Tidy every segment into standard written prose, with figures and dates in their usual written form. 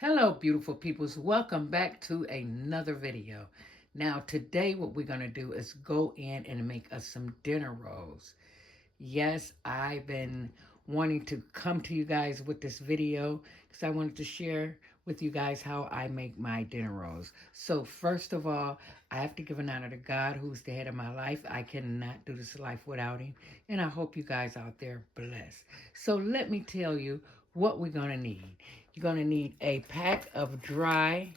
Hello, beautiful peoples. Welcome back to another video. Now, today, what we're going to do is go in and make us some dinner rolls. Yes, I've been wanting to come to you guys with this video because I wanted to share with you guys how I make my dinner rolls. So, first of all, I have to give an honor to God, who's the head of my life. I cannot do this life without Him. And I hope you guys out there blessed. So, let me tell you what we're going to need. You're going to need a pack of dry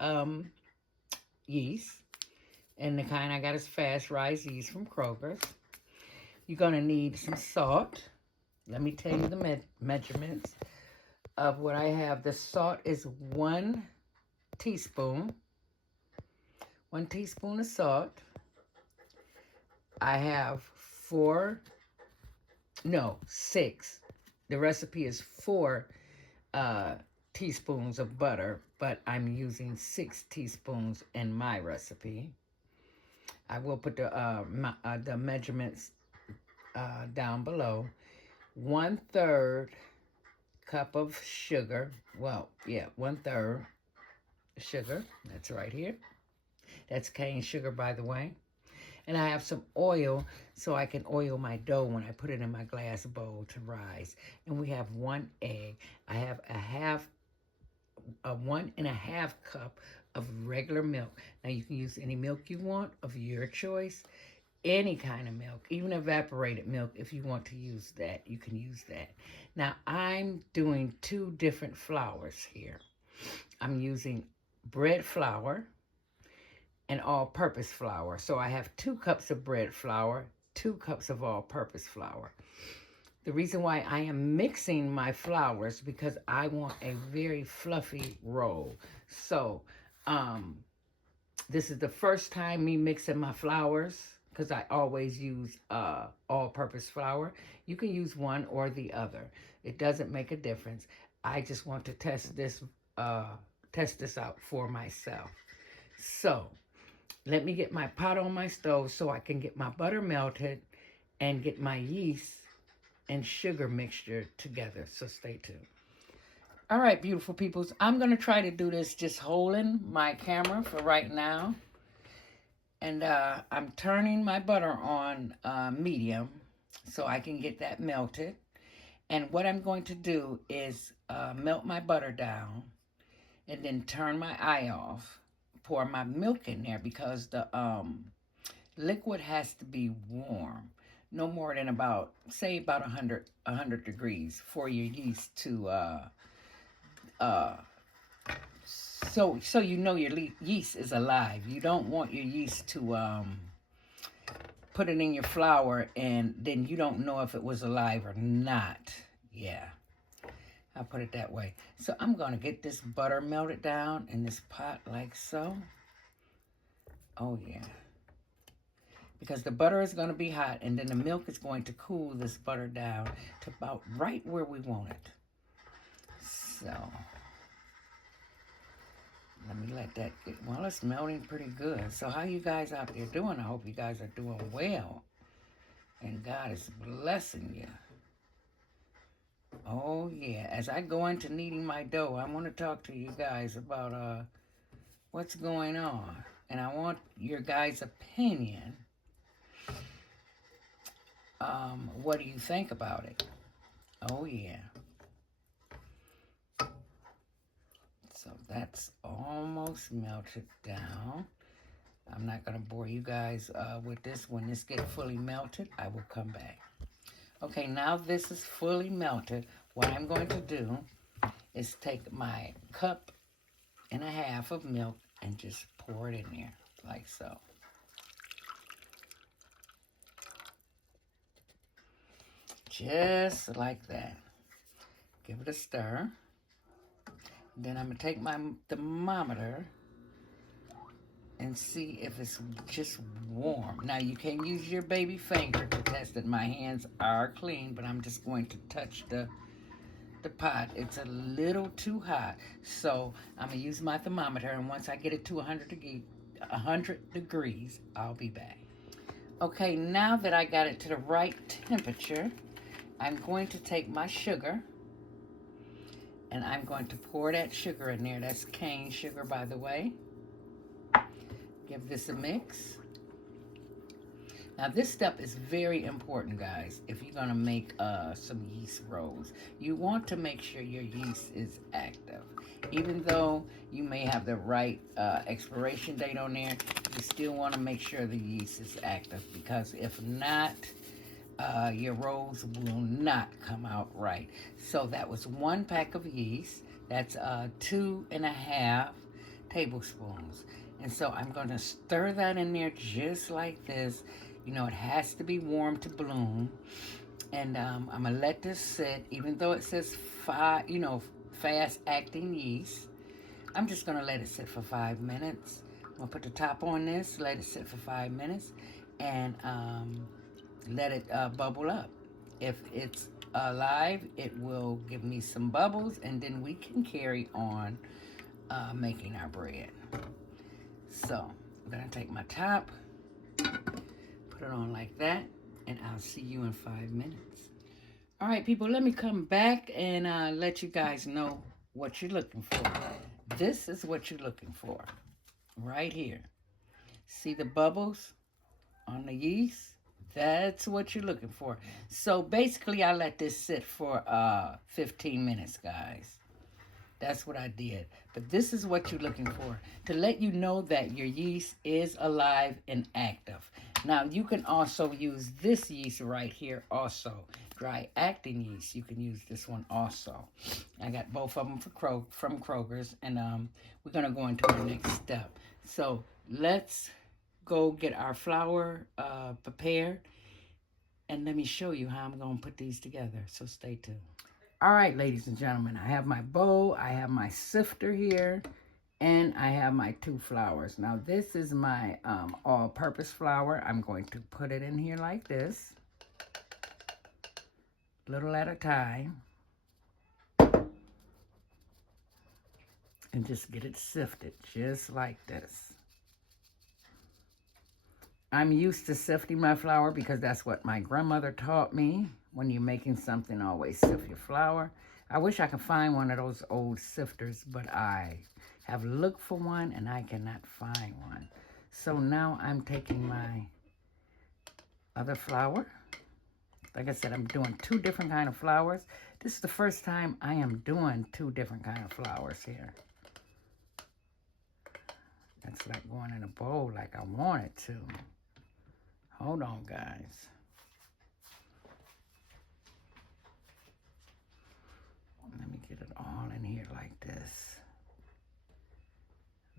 um, yeast. And the kind I got is fast rise yeast from Kroger's. You're going to need some salt. Let me tell you the measurements of what I have. The salt is teaspoon, 1 teaspoon of salt. I have six. The recipe is 4 teaspoons of butter, but I'm using 6 teaspoons in my recipe. I will put the measurements down below. 1/3 cup of sugar. Well, yeah, 1/3 sugar. That's right here. That's cane sugar, by the way. And I have some oil so I can oil my dough when I put it in my glass bowl to rise. And we have 1 egg. I have a 1.5 cup of regular milk. Now you can use any milk you want of your choice. Any kind of milk, even evaporated milk, if you want to use that, you can use that. Now, I'm doing 2 different flours here. I'm using bread flour and all-purpose flour. So I have 2 cups of bread flour, 2 cups of all-purpose flour. The reason why I am mixing my flours because I want a very fluffy roll. So, this is the first time me mixing my flours because I always use all-purpose flour. You can use one or the other. It doesn't make a difference. I just want to test this out for myself. So let me get my pot on my stove so I can get my butter melted and get my yeast and sugar mixture together. So stay tuned. All right, beautiful peoples. I'm going to try to do this just holding my camera for right now. And I'm turning my butter on medium so I can get that melted. And what I'm going to do is melt my butter down and then turn my eye off. Pour my milk in there because the liquid has to be warm. No more than about 100 degrees for your yeast to so you know your yeast is alive. You don't want your yeast to put it in your flour and then you don't know if it was alive or not. Yeah, I'll put it that way. So I'm going to get this butter melted down in this pot like so. Oh, yeah. Because the butter is going to be hot and then the milk is going to cool this butter down to about right where we want it. So let me let that get, well, it's melting pretty good. So how you guys out there doing? I hope you guys are doing well. And God is blessing you. Oh, yeah. As I go into kneading my dough, I want to talk to you guys about what's going on. And I want your guys' opinion. What do you think about it? Oh, yeah. So that's almost melted down. I'm not going to bore you guys with this. When this gets fully melted, I will come back. Okay, now this is fully melted. What I'm going to do is take my 1.5 cups of milk and just pour it in there like so. Just like that. Give it a stir. Then I'm going to take my thermometer and see if it's just warm. Now, you can use your baby finger to test it. My hands are clean, but I'm just going to touch the pot. It's a little too hot. So I'm going to use my thermometer, and once I get it to 100 degrees, I'll be back. Okay, now that I got it to the right temperature, I'm going to take my sugar And I'm going to pour that sugar in there. That's cane sugar, by the way. Give this a mix. Now this step is very important, guys, if you're going to make some yeast rolls. You want to make sure your yeast is active. Even though you may have the right expiration date on there, you still want to make sure the yeast is active, because if not, your rolls will not come out right. So that was 1 pack of yeast. That's 2.5 tablespoons. And so I'm going to stir that in there just like this. You know, it has to be warm to bloom. And I'm going to let this sit, even though it says fast acting yeast. I'm just going to let it sit for 5 minutes. I'm going to put the top on this, let it sit for 5 minutes, and let it bubble up. If it's alive, it will give me some bubbles, and then we can carry on making our bread. So I'm going to take my top, put it on like that, and I'll see you in 5 minutes. All right, people, let me come back and let you guys know what you're looking for. This is what you're looking for right here. See the bubbles on the yeast? That's what you're looking for. So basically, I let this sit for 15 minutes, guys. That's what I did. But this is what you're looking for, to let you know that your yeast is alive and active. Now, you can also use this yeast right here also. Dry acting yeast. You can use this one also. I got both of them from Kroger's, and we're going to go into our next step. So let's go get our flour prepared, and let me show you how I'm going to put these together. So stay tuned. All right, ladies and gentlemen, I have my bowl, I have my sifter here, and I have my 2 flours. Now, this is my all-purpose flour. I'm going to put it in here like this, little at a time, and just get it sifted, just like this. I'm used to sifting my flour because that's what my grandmother taught me. When you're making something, always sift your flour. I wish I could find one of those old sifters, but I have looked for one and I cannot find one. So now I'm taking my other flour. Like I said, I'm doing 2 different kind of flours. This is the first time I am doing 2 different kind of flours here. That's like going in a bowl like I want it to. Hold on, guys. Let me get it all in here like this.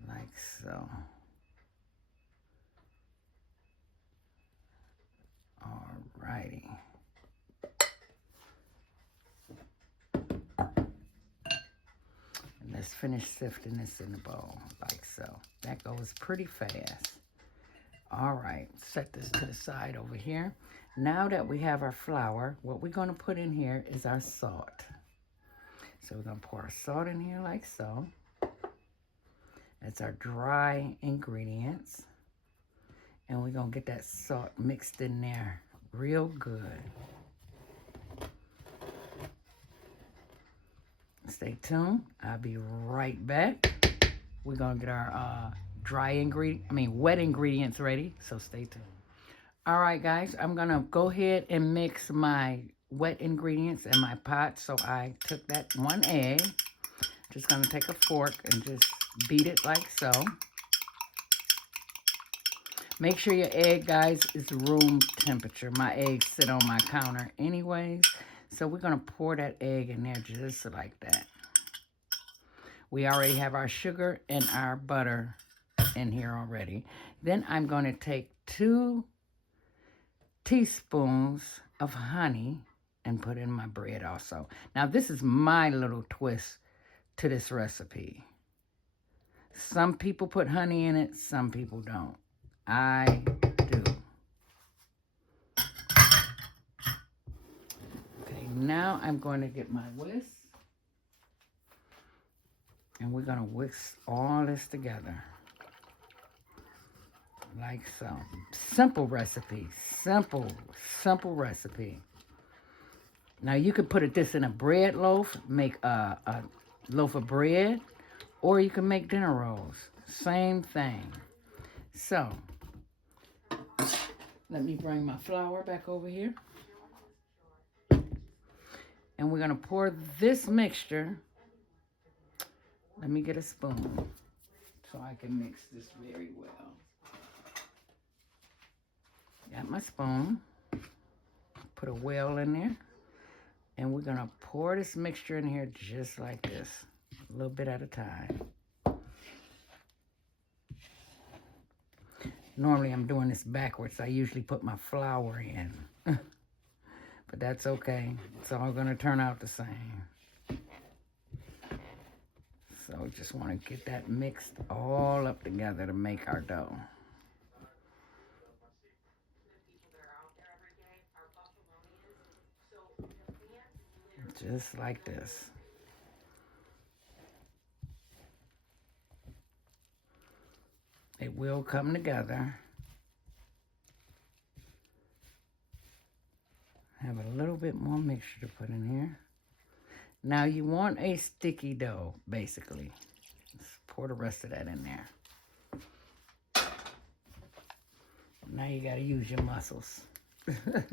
Like so. All righty. And let's finish sifting this in the bowl like so. That goes pretty fast. All right, set this to the side over here. Now that we have our flour, what we're going to put in here is our salt. So we're going to pour our salt in here like so. That's our dry ingredients. And we're going to get that salt mixed in there real good. Stay tuned. I'll be right back. We're going to get our wet ingredients ready. So stay tuned. All right, guys, I'm going to go ahead and mix my wet ingredients in my pot. So I took that 1 egg. Just going to take a fork and just beat it like so. Make sure your egg, guys, is room temperature. My eggs sit on my counter anyways. So we're going to pour that egg in there just like that. We already have our sugar and our butter in here already. Then I'm going to take 2 teaspoons of honey and put in my bread also. Now, this is my little twist to this recipe. Some people put honey in it, some people don't. I do. Okay, now I'm going to get my whisk. And we're going to whisk all this together. Like so. Simple recipe. Simple recipe. Now you could put this in a bread loaf, make a loaf of bread, or you can make dinner rolls. Same thing. So, let me bring my flour back over here. And we're going to pour this mixture. Let me get a spoon so I can mix this very well. Got my spoon. Put a well in there. And we're going to pour this mixture in here just like this. A little bit at a time. Normally I'm doing this backwards. I usually put my flour in. But that's okay. It's all going to turn out the same. So we just want to get that mixed all up together to make our dough. Just like this. It will come together. Have a little bit more mixture to put in here. Now you want a sticky dough, basically. Let's pour the rest of that in there. Now you gotta use your muscles. Let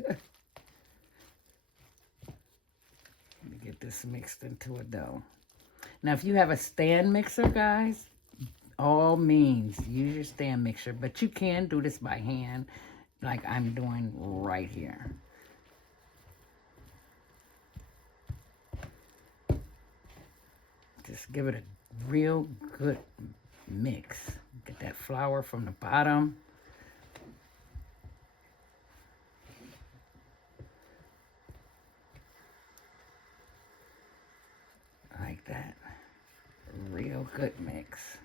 me get this mixed into a dough. Now if you have a stand mixer, guys, all means use your stand mixer, but you can do this by hand like I'm doing right here. Just give it a real good mix. Get that flour from the bottom. Like that. Real good mix.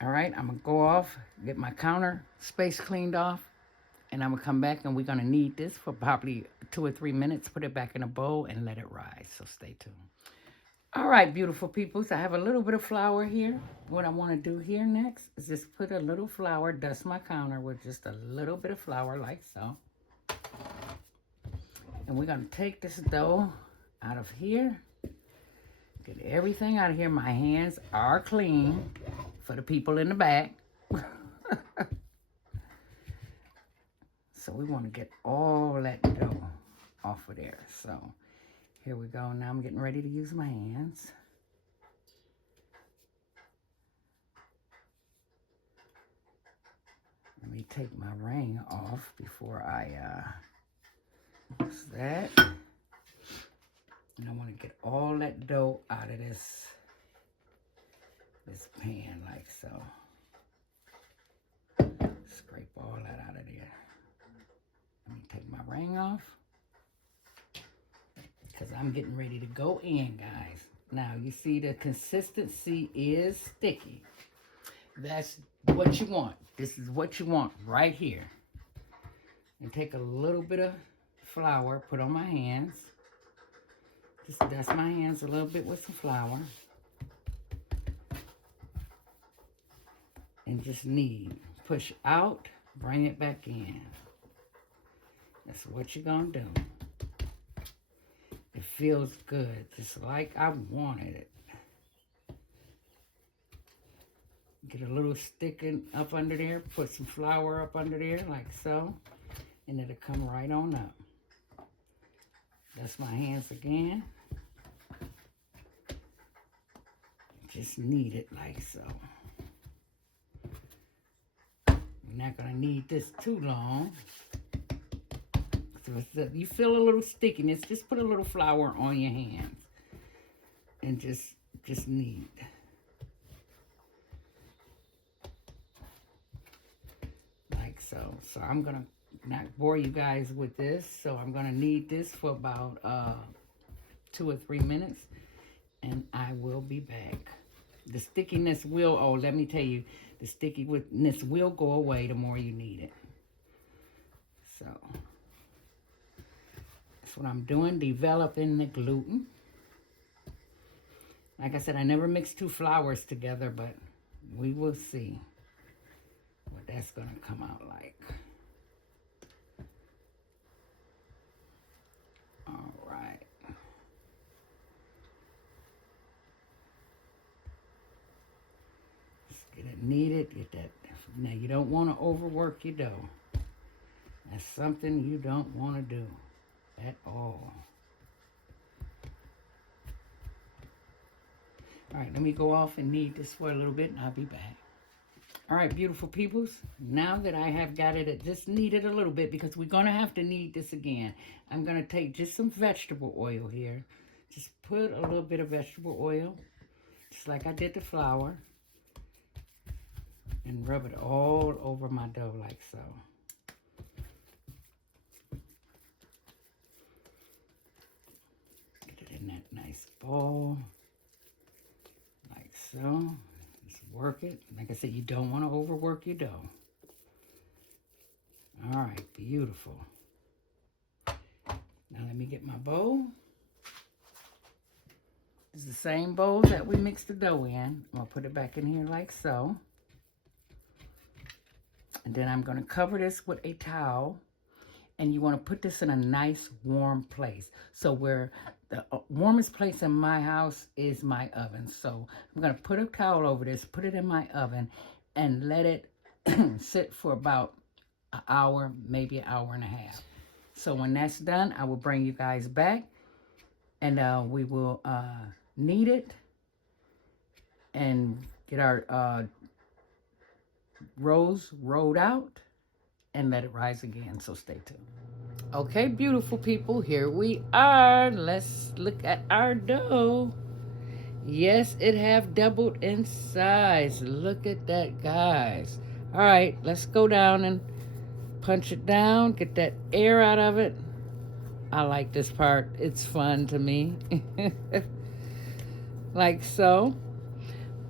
All right, I'm gonna go off, get my counter space cleaned off, and I'm gonna come back and we're gonna knead this for probably 2 or 3 minutes, put it back in a bowl and let it rise, so stay tuned. All right, beautiful peoples, I have a little bit of flour here. What I wanna do here next is just put a little flour, dust my counter with just a little bit of flour like so. And we're gonna take this dough out of here, get everything out of here. My hands are clean for the people in the back. So we want to get all that dough off of there. So here we go. Now I'm getting ready to use my hands. Let me take my ring off before I use that. And I want to get all that dough out of this pan like so. Scrape all that out of there. Let me take my ring off because I'm getting ready to go in, guys. Now you see the consistency is sticky. That's what you want. This is what you want right here. And take a little bit of flour, put on my hands. Just dust my hands a little bit with some flour. And just knead. Push out, bring it back in. That's what you're gonna do. It feels good, just like I wanted it. Get a little sticking up under there, put some flour up under there like so, and it'll come right on up. Dust my hands again. Just knead it like so. You're not gonna knead this too long. So if you feel a little stickiness, just put a little flour on your hands and just knead. Like so. So I'm gonna not bore you guys with this. So I'm gonna knead this for about 2 or 3 minutes, and I will be back. The stickiness will, oh, let me tell you, the stickiness will go away the more you knead it. So that's what I'm doing, developing the gluten. Like I said, I never mix two flours together, but we will see what that's gonna come out like. Get it kneaded, get that. Now you don't want to overwork your dough. That's something you don't want to do at all. All right, let me go off and knead this for a little bit and I'll be back. All right, beautiful peoples. Now that I have got it just kneaded a little bit, because we're going to have to knead this again, I'm going to take just some vegetable oil here. Just put a little bit of vegetable oil, just like I did the flour, and rub it all over my dough like so. Get it in that nice ball, like so. Just work it. Like I said, you don't want to overwork your dough. All right, beautiful. Now let me get my bowl. It's the same bowl that we mixed the dough in. I'm going to put it back in here like so. And then I'm going to cover this with a towel. And you want to put this in a nice warm place. So where the warmest place in my house is my oven. So I'm going to put a towel over this, put it in my oven, and let it sit for about an hour, maybe an hour and a half. So when that's done, I will bring you guys back, and we will knead it and get our rows rolled out and let it rise again. So stay tuned. Okay, beautiful people, here we are. Let's look at our dough. Yes, it have doubled in size. Look at that, guys. All right, let's go down and punch it down, get that air out of it. I like this part. It's fun to me. Like so.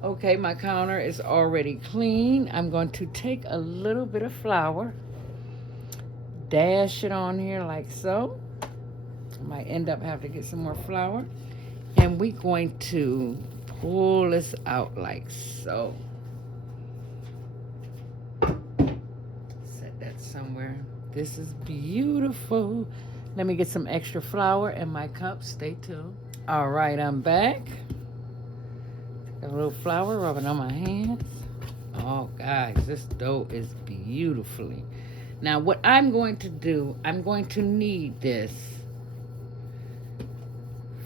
Okay, my counter is already clean. I'm going to take a little bit of flour, dash it on here like so. I might end up having to get some more flour. And we're going to pull this out like so. Set that somewhere. This is beautiful. Let me get some extra flour in my cup. Stay tuned. All right, I'm back. Got a little flour rubbing on my hands. Oh, guys, this dough is beautifully. Now, what I'm going to do, I'm going to knead this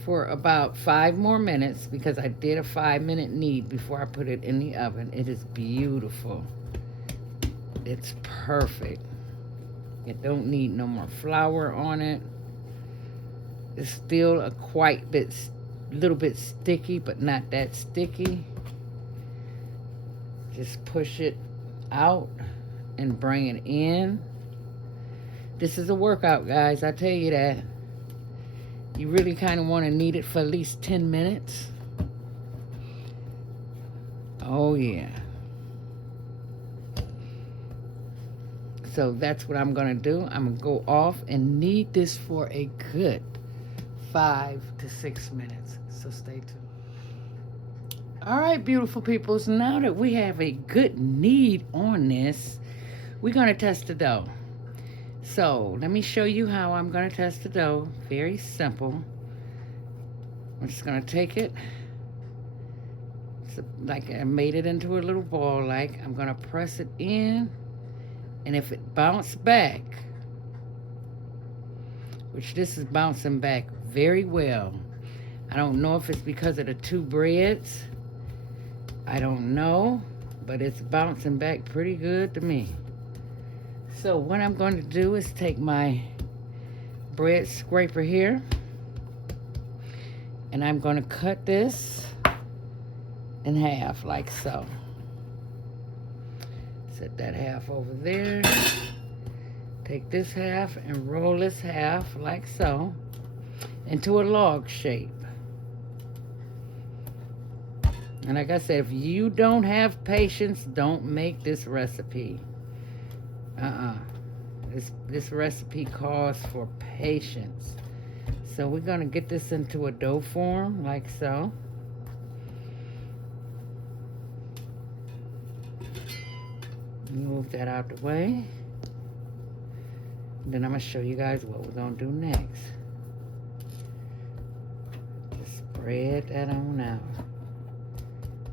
for about 5 more minutes, because I did a 5-minute knead before I put it in the oven. It is beautiful. It's perfect. It don't need no more flour on it. It's still a little bit sticky, but not that sticky. Just push it out and bring it in. This is a workout, guys. I tell you that. You really kind of want to knead it for at least 10 minutes. Oh, yeah. So that's what I'm going to do. I'm going to go off and knead this for a good 5 to 6 minutes. So stay tuned. All right, beautiful people. So now that we have a good knead on this, we're going to test the dough. So let me show you how I'm going to test the dough. Very simple. I'm just going to take it. So, like I made it into a little ball. Like I'm going to press it in. And if it bounced back, which this is bouncing back very well. I don't know if it's because of the 2 breads. I don't know, but it's bouncing back pretty good to me. So what I'm going to do is take my bread scraper here, and I'm going to cut this in half like so. Set that half over there. Take this half and roll this half like so into a log shape. And like I said, if you don't have patience, don't make this recipe. This recipe calls for patience. So we're going to get this into a dough form like so. Move that out the way. Then I'm going to show you guys what we're going to do next. Just spread that on out.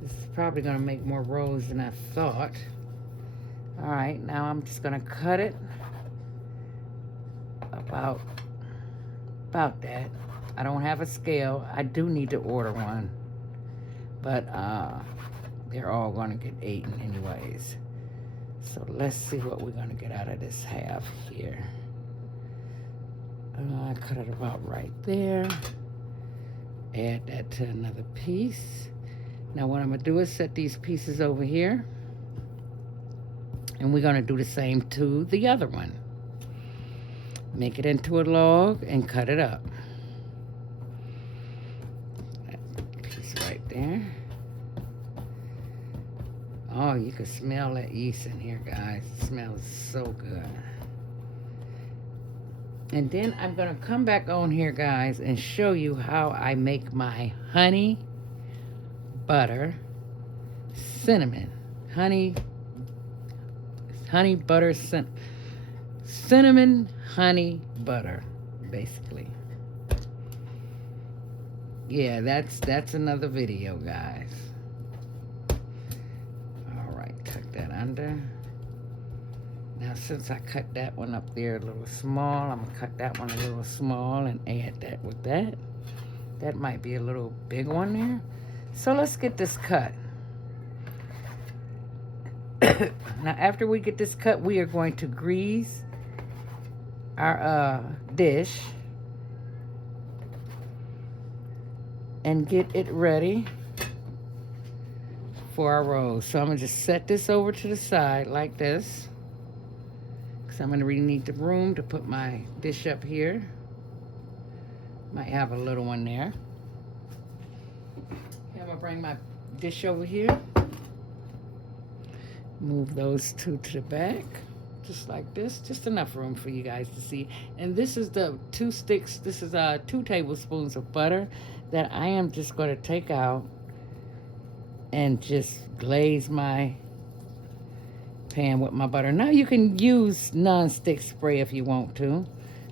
This is probably going to make more rolls than I thought. All right, now I'm just going to cut it about that. I don't have a scale. I do need to order one, but they're all going to get eaten anyways. So let's see what we're going to get out of this half here. I cut it about right there. Add that to another piece. Now what I'm going to do is set these pieces over here. And we're going to do the same to the other one. Make it into a log and cut it up. That piece right there. Oh, you can smell that yeast in here, guys. It smells so good. And then I'm going to come back on here, guys, and show you how I make my honey butter cinnamon. Honey butter cinnamon honey butter, basically. Yeah, that's another video, guys. All right, tuck that under. Now, since I cut that one up there a little small, I'm gonna cut that one a little small and add that with that. That might be a little big one there. So let's get this cut. Now, after we get this cut, we are going to grease our dish and get it ready for our rolls. So I'm going to just set this over to the side like this, because I'm going to really need the room to put my dish up here. Might have a little one there. Okay, I'm going to bring my dish over here. Move those two to the back, just like this. Just enough room for you guys to see. And this is the 2 sticks. This is 2 tablespoons of butter that I am just going to take out and just glaze my pan with my butter. Now you can use non-stick spray if you want to,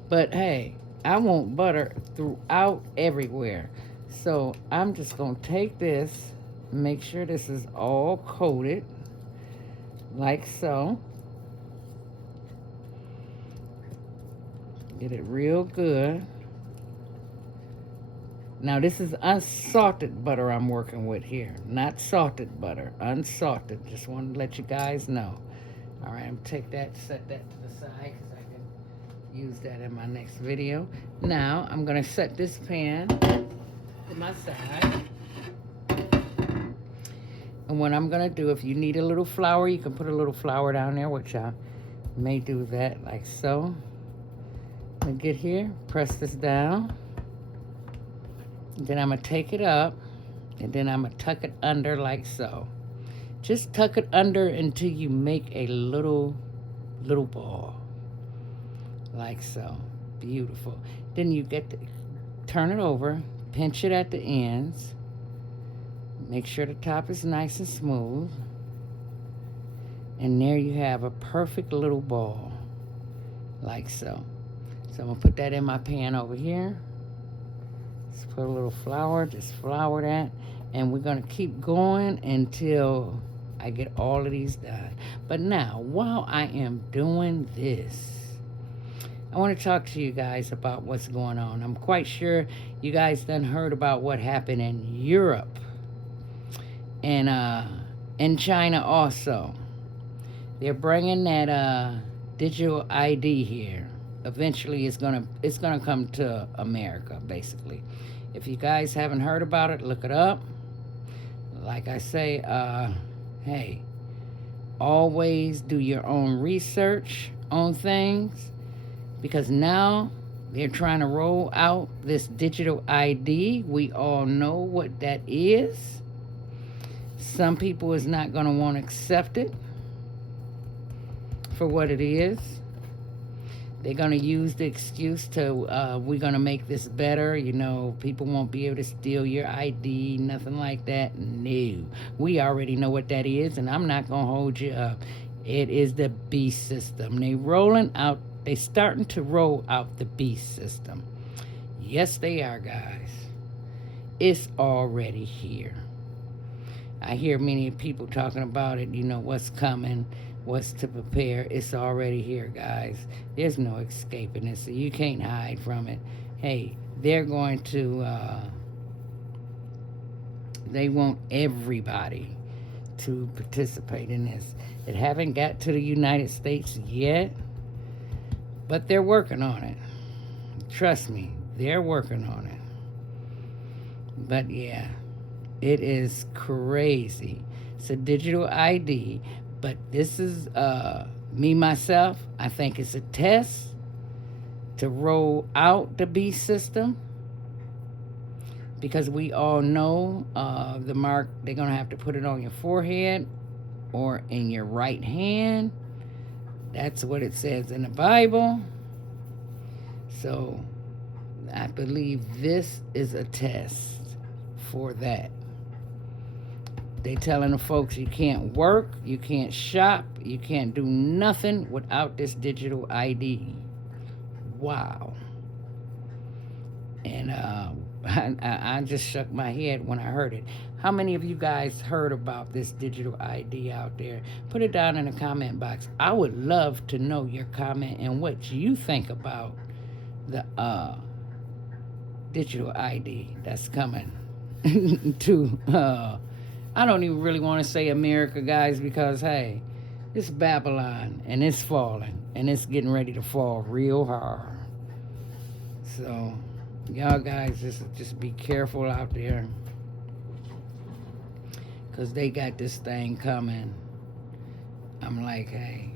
but hey, I want butter throughout everywhere. So I'm just going to take this, make sure this is all coated like so. Get it real good. Now this is unsalted butter I'm working with here, not salted butter, unsalted. Just wanted to let you guys know. All right, I'm gonna take that, set that to the side because I can use that in my next video. Now I'm gonna set this pan to my side. And what I'm going to do, if you need a little flour, you can put a little flour down there, which I may do that like so. I'm going to get here, press this down. Then I'm going to take it up, and then I'm going to tuck it under like so. Just tuck it under until you make a little ball. Like so. Beautiful. Then you get to turn it over, pinch it at the ends. Make sure the top is nice and smooth. And there you have a perfect little ball. Like so. So I'm going to put that in my pan over here. Just put a little flour. Just flour that. And we're going to keep going until I get all of these done. But now, while I am doing this, I want to talk to you guys about what's going on. I'm quite sure you guys done heard about what happened in Europe. And in China also. They're bringing that digital ID here. Eventually it's gonna come to America, basically. If you guys haven't heard about it, look it up. Like I say, hey, always do your own research on things, because now they're trying to roll out this digital ID. We all know what that is. Some people is not going to want to accept it for what it is. They're going to use the excuse to, we're going to make this better. You know, people won't be able to steal your ID, nothing like that. No. We already know what that is, and I'm not going to hold you up. It is the beast system. They starting to roll out the beast system. Yes, they are, guys. It's already here. I hear many people talking about it, what's coming, what's to prepare. It's already here, guys. There's no escaping it, so you can't hide from it. Hey, they're going to, they want everybody to participate in this. It haven't got to the United States yet, but they're working on it. Trust me, they're working on it. But yeah, it is crazy. It's a digital ID, but this is me myself. I think it's a test to roll out the beast system, because we all know the mark. They're gonna have to put it on your forehead or in your right hand. That's what it says in the Bible. So I believe this is a test for that. They telling the folks you can't work, you can't shop, you can't do nothing without this digital ID. Wow. And I just shook my head when I heard it. How many of you guys heard about this digital ID out there? Put it down in the comment box. I would love to know your comment and what you think about the digital ID that's coming to I don't even really want to say America, guys, because hey, it's Babylon and it's falling and it's getting ready to fall real hard. So y'all guys just be careful out there, because they got this thing coming. I'm like, hey,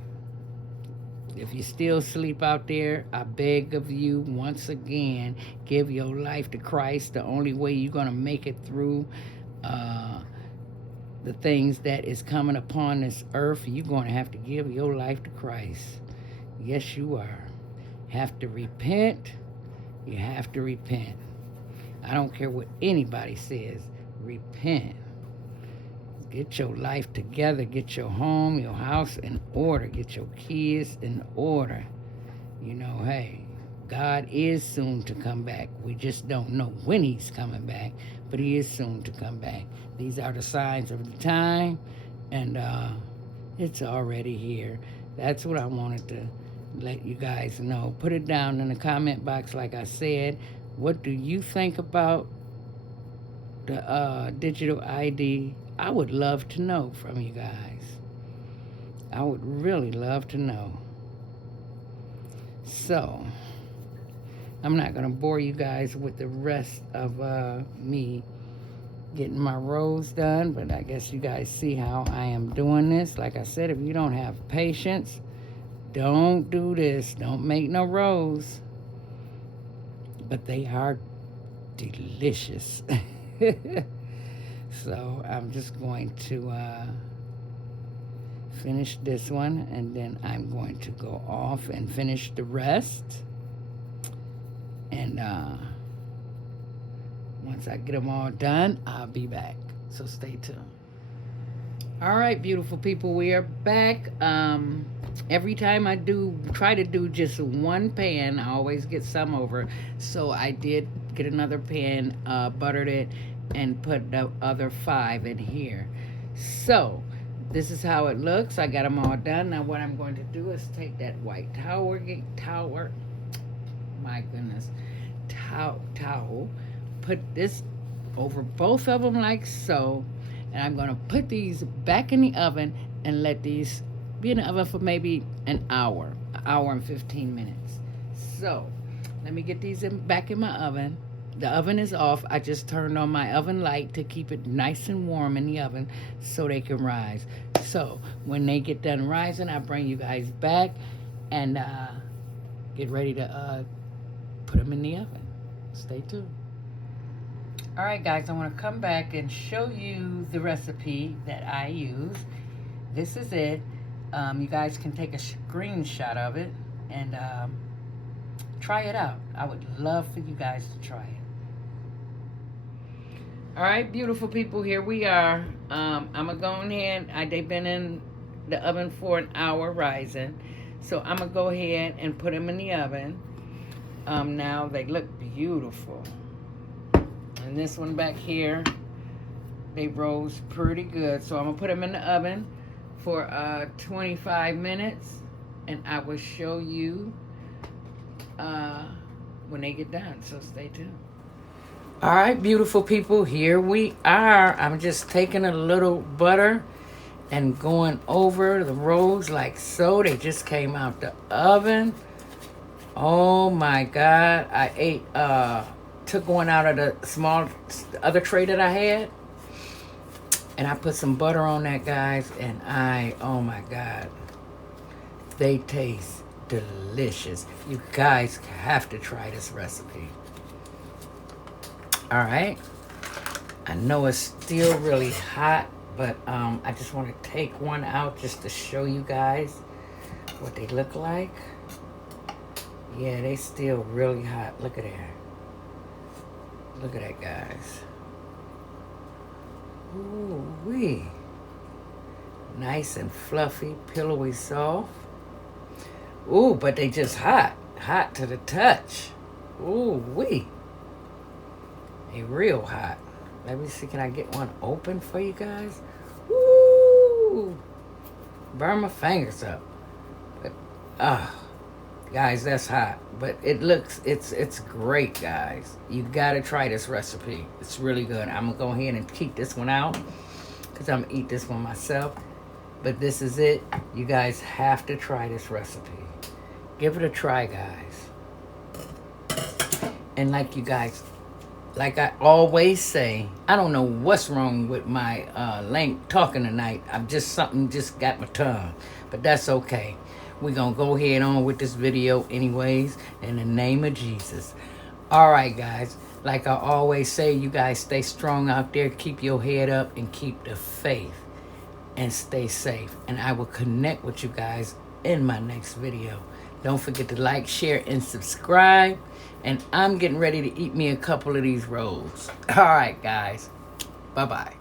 if you still sleep out there, I beg of you, once again, give your life to Christ. The only way you're going to make it through the things that is coming upon this earth, you're going to have to give your life to Christ. Yes, you are. Have to repent. You have to repent. I don't care what anybody says. Repent. Get your life together. Get your home, your house in order. Get your kids in order. Hey, God is soon to come back. We just don't know when he's coming back, but he is soon to come back. These are the signs of the time, and it's already here. That's what I wanted to let you guys know. Put it down in the comment box, like I said. What do you think about the digital ID? I would love to know from you guys. I would really love to know. So, I'm not going to bore you guys with the rest of me getting my rows done, but I guess you guys see how I am doing this. Like I said, if you don't have patience, don't do this. Don't make no rows. But they are delicious. So I'm just going to finish this one, and then I'm going to go off and finish the rest. And once I get them all done, I'll be back. So stay tuned. All right, beautiful people, we are back. Every time I try to do just one pan, I always get some over. So I did get another pan, buttered it, and put the other 5 in here. So this is how it looks. I got them all done. Now what I'm going to do is take that white towel, my goodness, towel, put this over both of them like so, and I'm going to put these back in the oven and let these be in the oven for maybe an hour and 15 minutes. So let me get these back in my oven. The oven is off. I just turned on my oven light to keep it nice and warm in the oven so they can rise. So when they get done rising, I'll bring you guys back and get ready to put them in the oven. Stay tuned. All right, guys, I want to come back and show you the recipe that I use. This is it. You guys can take a screenshot of it and try it out. I would love for you guys to try it. All right, beautiful people, here we are. I'm going to go ahead. They've been in the oven for an hour rising. So I'm going to go ahead and put them in the oven. Now they look beautiful. And this one back here, They rose pretty good. So I'm going to put them in the oven for 25 minutes. And I will show you when they get done. So stay tuned. All right, beautiful people. Here we are. I'm just taking a little butter and going over the rolls like so. They just came out the oven. Oh my God. I ate, took one out of the small other tray that I had. And I put some butter on that, guys. And oh my God. They taste delicious. You guys have to try this recipe. All right. I know it's still really hot, but I just want to take one out just to show you guys what they look like. Yeah, they still really hot. Look at that. Look at that, guys. Ooh-wee. Nice and fluffy, pillowy soft. Ooh, but they just hot. Hot to the touch. Ooh-wee. They real hot. Let me see, can I get one open for you guys? Woo! Burn my fingers up. But, guys, that's hot. But it looks, it's great, guys. You gotta try this recipe. It's really good. I'm gonna go ahead and keep this one out because I'm gonna eat this one myself. But this is it. You guys have to try this recipe. Give it a try, guys. And like you guys, like I always say, I don't know what's wrong with my talking tonight. Something just got my tongue. But that's okay. We're going to go ahead on with this video anyways, in the name of Jesus. All right, guys. Like I always say, you guys stay strong out there. Keep your head up and keep the faith. And stay safe. And I will connect with you guys in my next video. Don't forget to like, share, and subscribe. And I'm getting ready to eat me a couple of these rolls. All right, guys. Bye-bye.